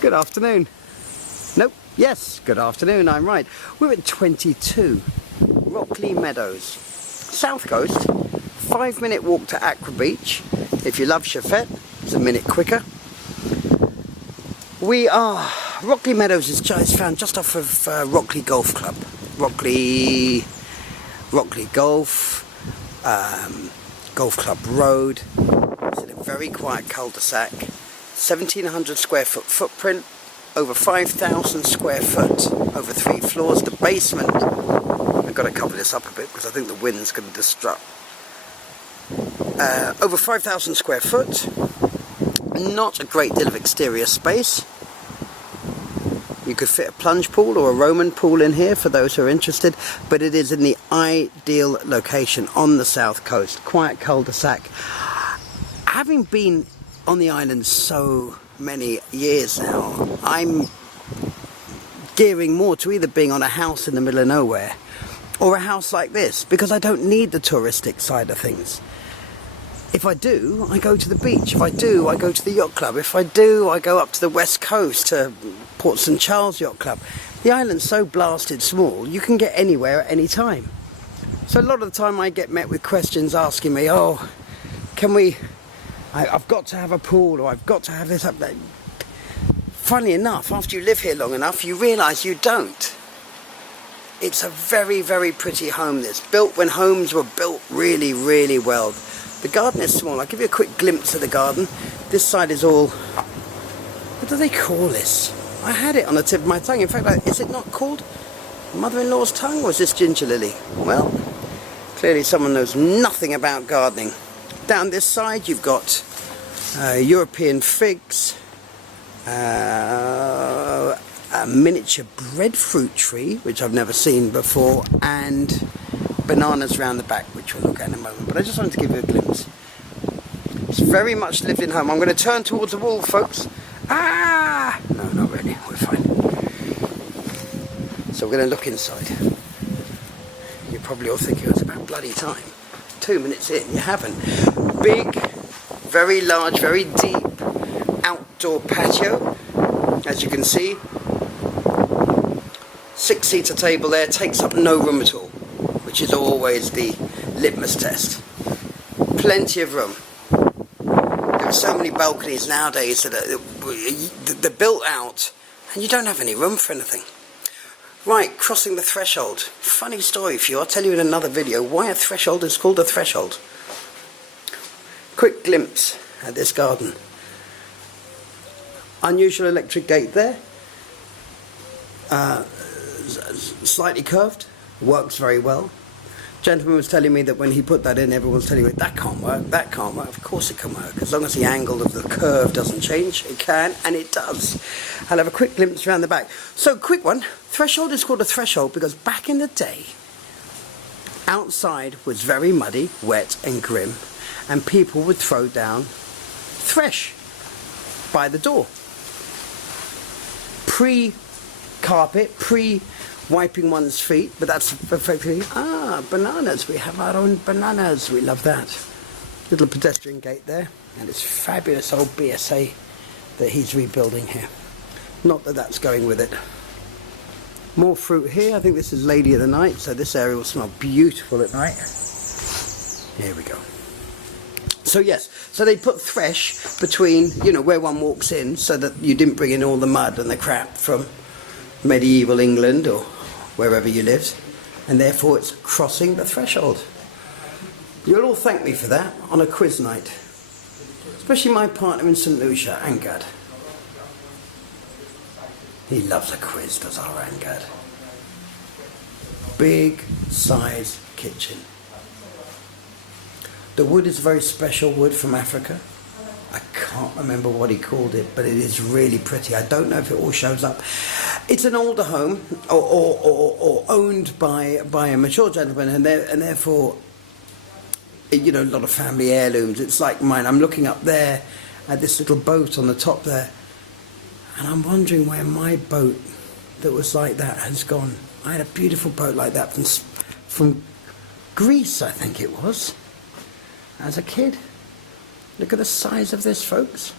Good afternoon. Nope, yes, good afternoon, I'm right. We're at 22 Rockley Meadows, South Coast, 5-minute walk to Aqua Beach. If you love Chafet, it's a minute quicker. Rockley Meadows is found just off of Rockley Golf Club. Rockley Golf, Golf Club Road. It's in a very quiet cul-de-sac. 1,700 square foot footprint, over 5,000 square foot, over 3 floors. The basement, I've got to cover this up a bit because I think the wind's going to disrupt. Over 5,000 square foot, not a great deal of exterior space. You could fit a plunge pool or a Roman pool in here for those who are interested, but it is in the ideal location on the south coast, quiet cul-de-sac. Having been on the island so many years now, I'm gearing more to either being on a house in the middle of nowhere or a house like this, because I don't need the touristic side of things. If I do, I go to the beach. If I do, I go to the yacht club. If I do, I go up to the west coast to Port St Charles Yacht Club. The island's so blasted small, you can get anywhere at any time. So a lot of the time I get met with questions asking me, oh, I've got to have a pool, or I've got to have this up there. Funnily enough, after you live here long enough, you realise you don't. It's a very, very pretty home. That's built when homes were built really, really well. The garden is small. I'll give you a quick glimpse of the garden. This side is all... What do they call this? I had it on the tip of my tongue. In fact, is it not called mother-in-law's tongue, or is this ginger lily? Well, clearly someone knows nothing about gardening. Down this side you've got European figs, a miniature breadfruit tree, which I've never seen before, and bananas round the back, which we'll look at in a moment. But I just wanted to give you a glimpse. It's very much lived in home. I'm going to turn towards the wall, folks. Ah! No, not really. We're fine. So we're going to look inside. You're probably all thinking it's about bloody time. 2 minutes in, you haven't. Big, very large, very deep outdoor patio, as you can see. 6-seater table there, takes up no room at all, which is always the litmus test. Plenty of room. There are so many balconies nowadays that they're built out and you don't have any room for anything. Right, crossing the threshold. Funny story for you. I'll tell you in another video why a threshold is called a threshold. Quick glimpse at this garden. Unusual electric gate there. Slightly curved. Works very well. Gentleman was telling me that when he put that in, everyone's telling me that can't work, that can't work. Of course it can work. As long as the angle of the curve doesn't change, it can, and it does. I'll have a quick glimpse around the back. So, quick one. Threshold is called a threshold because back in the day, outside was very muddy, wet and grim, and people would throw down thresh by the door. Pre-carpet, wiping one's feet, but that's perfectly... bananas. We have our own bananas. We love that. Little pedestrian gate there, and it's fabulous old BSA that he's rebuilding here. Not that that's going with it. More fruit here. I think this is Lady of the Night, so this area will smell beautiful at night. Here we go. So yes, so they put thresh between, where one walks in, so that you didn't bring in all the mud and the crap from medieval England or wherever you lived, and therefore it's crossing the threshold. You'll all thank me for that on a quiz night, especially my partner in St Lucia, Angad. He loves a quiz, does our Angad. Big size kitchen. The wood is very special wood from Africa. I can't remember what he called it, but it is really pretty. I don't know if it all shows up. It's an older home, or owned by a mature gentleman, and therefore, a lot of family heirlooms. It's like mine. I'm looking up there at this little boat on the top there, and I'm wondering where my boat that was like that has gone. I had a beautiful boat like that from Greece, I think it was. as a kid. Look at the size of this, folks.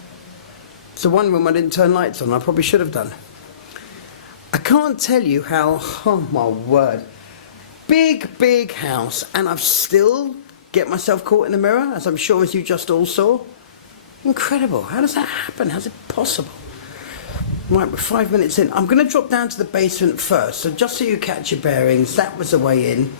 It's the one room I didn't turn lights on. I probably should have done. I can't tell you how, oh my word, big house, and I've still get myself caught in the mirror, as I'm sure as you just all saw. Incredible. How does that happen? How's it possible? Right, we're 5 minutes in. I'm going to drop down to the basement first, so just so you catch your bearings, that was the way in.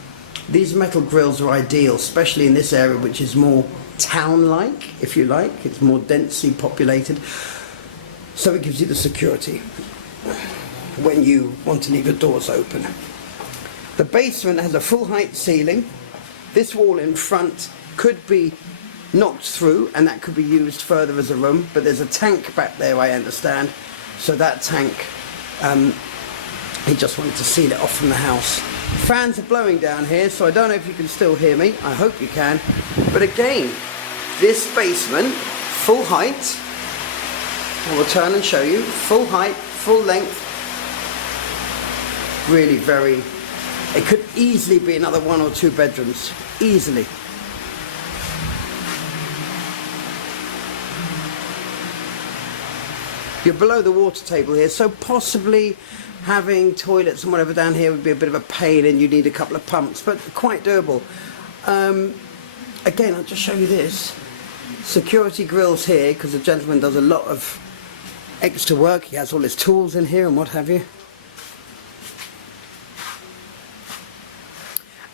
These metal grills are ideal, especially in this area, which is more town-like, if you like. It's more densely populated, so it gives you the security when you want to leave your doors open. The basement has a full height ceiling. This wall in front could be knocked through, and that could be used further as a room, but there's a tank back there, I understand, so that tank, he just wanted to seal it off from the house. Fans are blowing down here, so I don't know if you can still hear me. I hope you can. But again, this basement, full height, I will turn and show you, full height, full length, really very, it could easily be another 1 or 2 bedrooms, easily. You're below the water table here, so possibly having toilets and whatever down here would be a bit of a pain, and you need a couple of pumps, but quite doable. Again, I'll just show you this. Security grills here, because the gentleman does a lot of extra work. He has all his tools in here and what have you.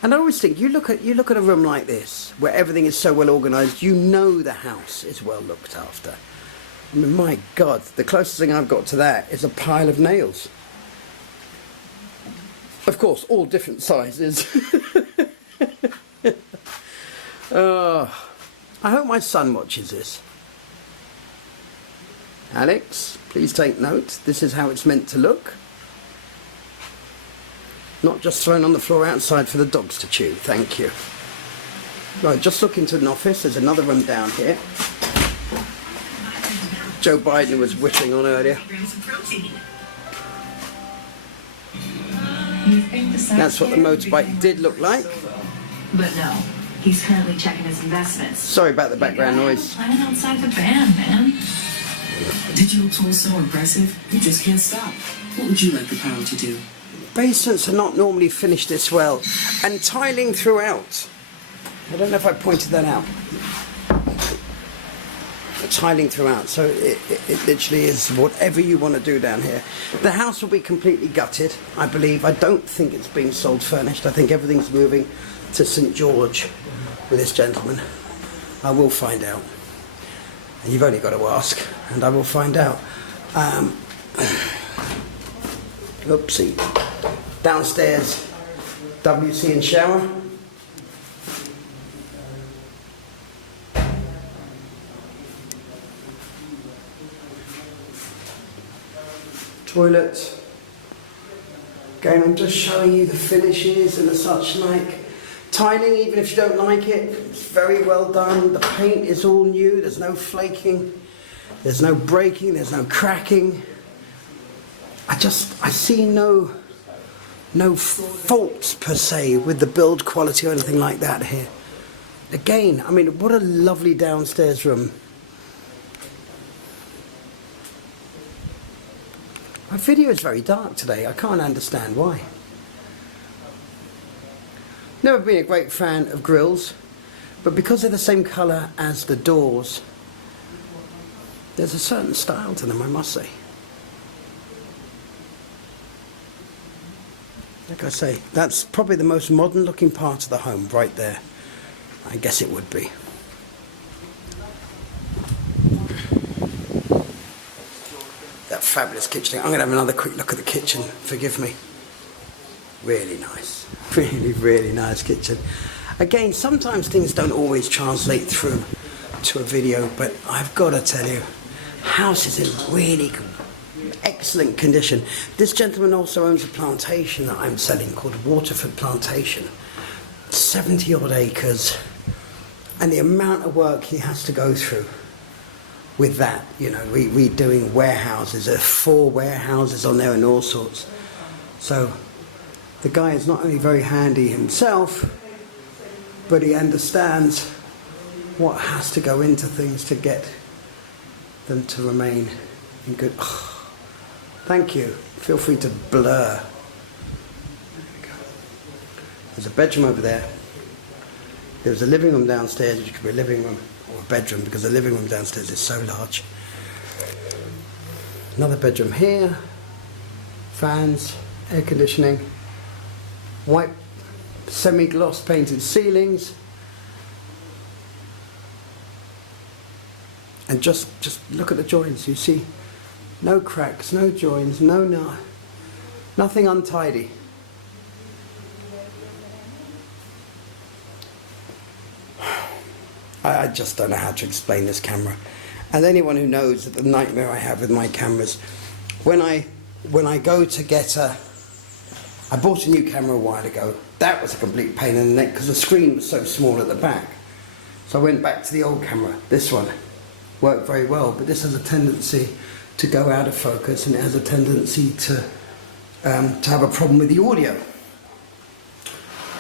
And I always think, you look at a room like this, where everything is so well organised, you know the house is well looked after. I mean, my God, the closest thing I've got to that is a pile of nails. Of course, all different sizes. Oh, I hope my son watches this. Alex, please take note. This is how it's meant to look. Not just thrown on the floor outside for the dogs to chew. Thank you. Right, just look into an office. There's another room down here. Joe Biden was whittling on earlier. That's what the motorbike did look like. But no, he's currently checking his investments. Sorry about the background noise. Planning outside the band, man. Digital tools so impressive, you just can't stop. What would you like the power to do? Basements are not normally finished this well, and tiling throughout. I don't know if I pointed that out. Tiling throughout, so it literally is whatever you want to do down here. The house will be completely gutted, I believe. I don't think it's being sold furnished. I think everything's moving to St George with this gentleman. I will find out. And you've only got to ask, and I will find out. Oopsie. Downstairs, WC and shower. Toilet. Again, I'm just showing you the finishes and the such like. Tiling, even if you don't like it, it's very well done. The paint is all new. There's no flaking. There's no breaking. There's no cracking. I see no faults per se with the build quality or anything like that here. Again, I mean, what a lovely downstairs room. My video is very dark today. I can't understand why. Never been a great fan of grills, but because they're the same colour as the doors, there's a certain style to them, I must say. Like I say, that's probably the most modern looking part of the home right there. I guess it would be. That fabulous kitchen. I'm going to have another quick look at the kitchen. Forgive me. Really nice. Really, really nice kitchen. Again, sometimes things don't always translate through to a video, but I've got to tell you, house is in really excellent condition. This gentleman also owns a plantation that I'm selling called Waterford Plantation. 70 odd acres, and the amount of work he has to go through with that, you know, redoing warehouses. There are 4 warehouses on there and all sorts. So the guy is not only very handy himself, but he understands what has to go into things to get them to remain in good. Oh, thank you. Feel free to blur. There we go. There's a bedroom over there. There's a living room downstairs, which could be a living room or a bedroom, because the living room downstairs is so large. Another bedroom here. Fans, air conditioning, white semi-gloss painted ceilings. And just look at the joints. You see no cracks, no joins, nothing untidy. I just don't know how to explain this camera. And anyone who knows the nightmare I have with my cameras, when I go to get I bought a new camera a while ago. That was a complete pain in the neck because the screen was so small at the back. So I went back to the old camera. This one worked very well, but this has a tendency to go out of focus, and it has a tendency to have a problem with the audio.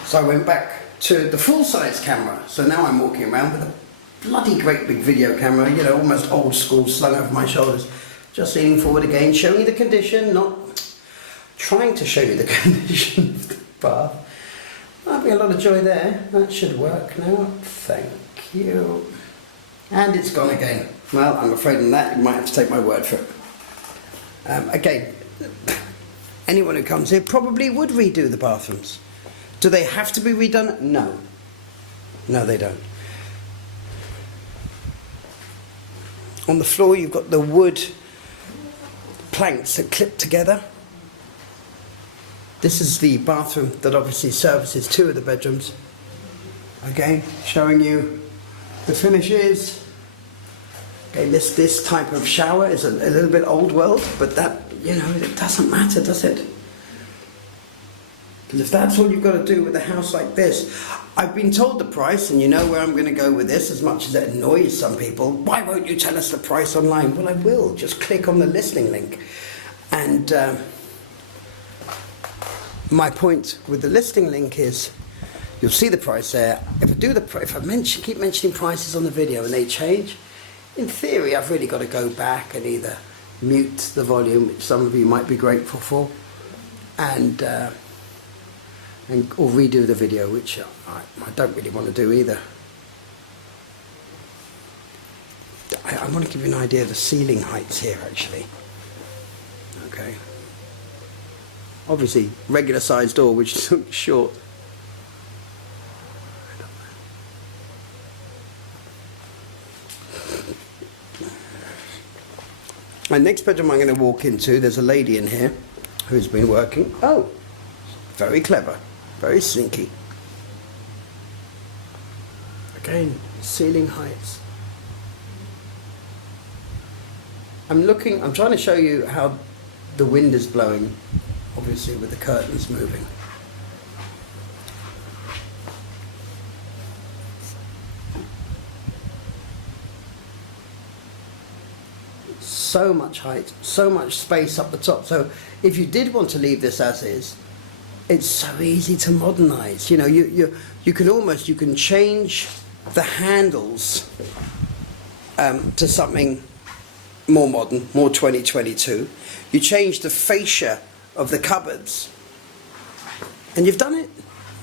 So I went back to the full-size camera. So now I'm walking around with a bloody great big video camera, you know, almost old school, slung over my shoulders, just leaning forward again, showing you the condition, not trying to show you the condition of the bath. Having a lot of joy there. That should work now. Thank you. And it's gone again. Well, I'm afraid on that you might have to take my word for it. Again, anyone who comes here probably would redo the bathrooms. Do they have to be redone? No. No, they don't. On the floor you've got the wood planks that clip together. This is the bathroom that obviously services two of the bedrooms. Again, showing you the finishes. Okay, this type of shower is a little bit old world, but that, you know, it doesn't matter, does it? Because if that's all you've got to do with a house like this, I've been told the price, and you know where I'm going to go with this, as much as it annoys some people. Why won't you tell us the price online? Well, I will. Just click on the listing link. And my point with the listing link is, you'll see the price there. If I keep mentioning prices on the video and they change, in theory, I've really got to go back and either mute the volume, which some of you might be grateful for, or redo the video, which I don't really want to do either. I want to give you an idea of the ceiling heights here, actually. Okay. Obviously, regular sized door, which looks short. My next bedroom I'm going to walk into, there's a lady in here who's been working. Oh, very clever, very slinky. Again, ceiling heights. I'm trying to show you how the wind is blowing, obviously with the curtains moving. So much height, so much space up the top. So if you did want to leave this as is, it's so easy to modernize. You know, you can change the handles to something more modern, more 2022. You change the fascia of the cupboards, and you've done it.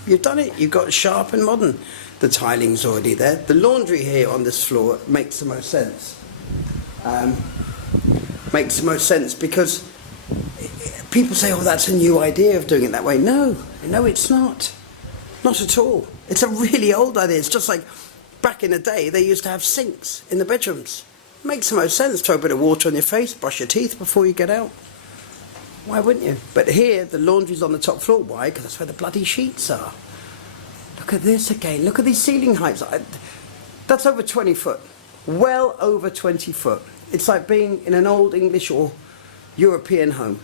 You've done it. You've got sharp and modern. The tiling's already there. The laundry here on this floor makes the most sense. Makes the most sense because people say, oh, that's a new idea of doing it that way. No, it's not. Not at all. It's a really old idea. It's just like back in the day, they used to have sinks in the bedrooms. Makes the most sense. Throw a bit of water on your face, brush your teeth before you get out. Why wouldn't you? But here, the laundry's on the top floor. Why? Because that's where the bloody sheets are. Look at this again. Look at these ceiling heights. That's over 20 foot. Well over 20 foot. It's like being in an old English or European home.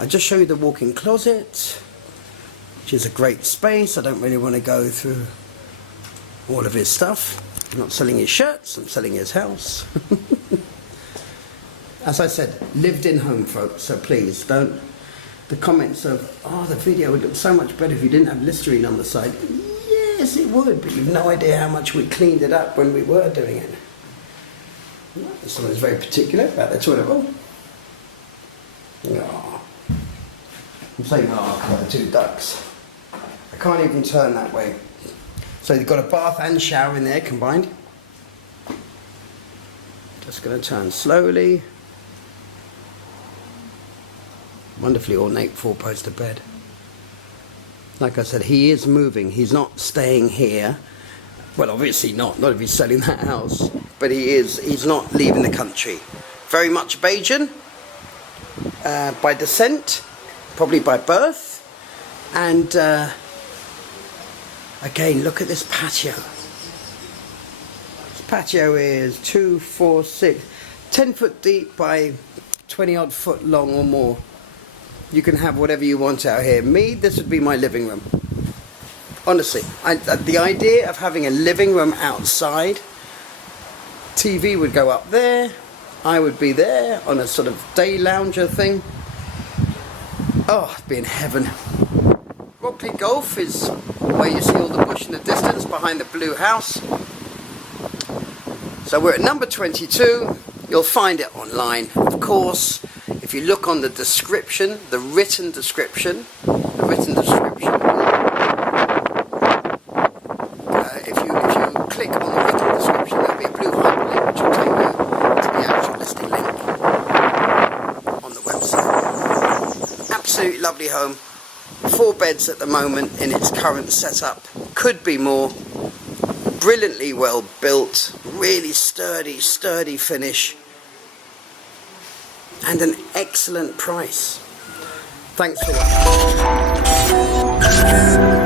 I'll just show you the walk-in closet, which is a great space. I don't really want to go through all of his stuff. I'm not selling his shirts, I'm selling his house. As I said, lived-in home, folks, so please don't... The comments of, oh, the video would look so much better if you didn't have Listerine on the side. Yes, it would, but you've no idea how much we cleaned it up when we were doing it. Someone's very particular about their toilet roll. Oh. I'm saying, oh, the 2 ducks. I can't even turn that way. So you've got a bath and shower in there combined. Just going to turn slowly. Wonderfully ornate 4-poster bed. Like I said, he is moving. He's not staying here. Well, obviously not if he's selling that house. But he's not leaving the country. Very much Bajan. By descent. Probably by birth. And again, look at this patio. This patio is 2, 4, 6, 10 foot deep by 20 odd foot long or more. You can have whatever you want out here. This would be my living room. Honestly, the idea of having a living room outside, TV would go up there, I would be there on a sort of day lounger thing. Oh, it'd be in heaven. Rockley Golf is where you see all the bush in the distance behind the blue house. So we're at number 22. You'll find it online, of course. If you look on the description, the written description, if you click on the written description, there'll be a blue hyperlink which will take you to the actual listing link on the website. Absolutely lovely home. 4 beds at the moment in its current setup. Could be more. Brilliantly well built. Really sturdy finish. And an excellent price. Thanks for watching.